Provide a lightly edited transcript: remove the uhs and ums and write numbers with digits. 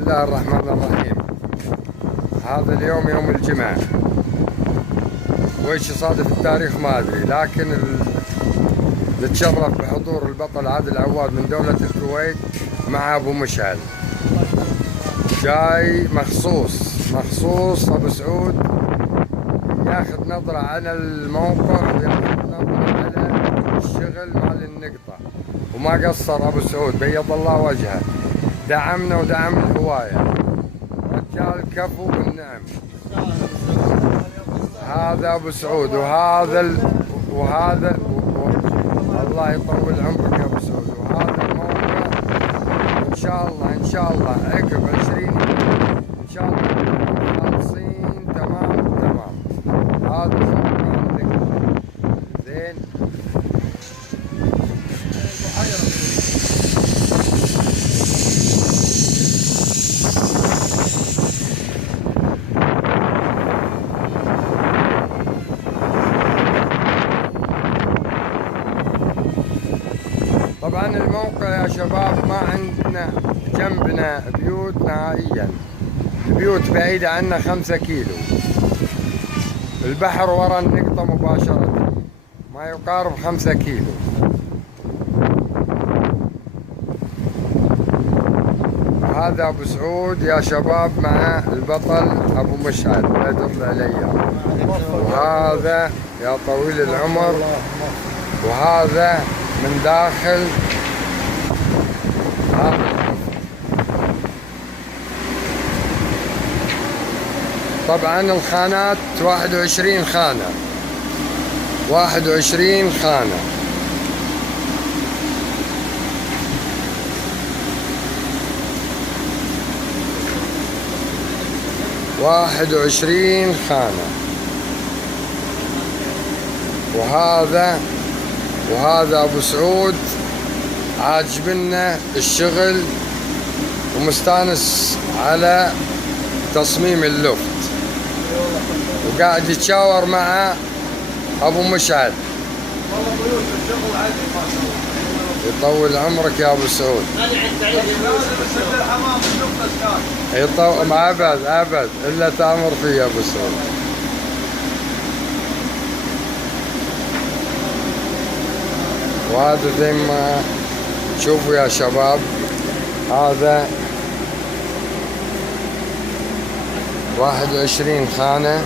الله الرحمن الرحيم. هذا اليوم يوم الجمعة، وإيش يصادف التاريخ ما أدري، لكن نتشرف بحضور البطل عادل عواد من دولة الكويت مع أبو مشعل. جاي مخصوص أبو سعود ياخذ نظرة على الموقع وياخذ نظرة على الشغل مع النقطة، وما قصر أبو سعود بيض الله وجهه، دعمنا ودعم الهواية، رجال كفو بالنعم. هذا أبو سعود وهذا الله يطول عمرك يا أبو سعود. وهذا الموقع إن شاء الله عقب 20 إن شاء الله خالصين تمام. هذا الموقع زين. طبعا الموقع يا شباب ما عندنا جنبنا بيوت نهائيا، البيوت بعيدة عنا 5 كيلو، البحر ورا النقطة مباشرة ما يقارب 5 كيلو. هذا أبو سعود يا شباب مع البطل أبو مشعل بدر الأيام، وهذا يا طويل العمر، وهذا من داخل طبعا الخانات 21 خانة 21 خانة. وهذا أبو سعود عاجبنا الشغل ومستانس على تصميم اللفت، وقاعد يتشاور مع أبو مشعل. يطول عمرك يا أبو سعود. يطول أبد إلا تأمر فيه يا أبو سعود. وهذا زي ما تشوفوا يا شباب، هذا 21 خانة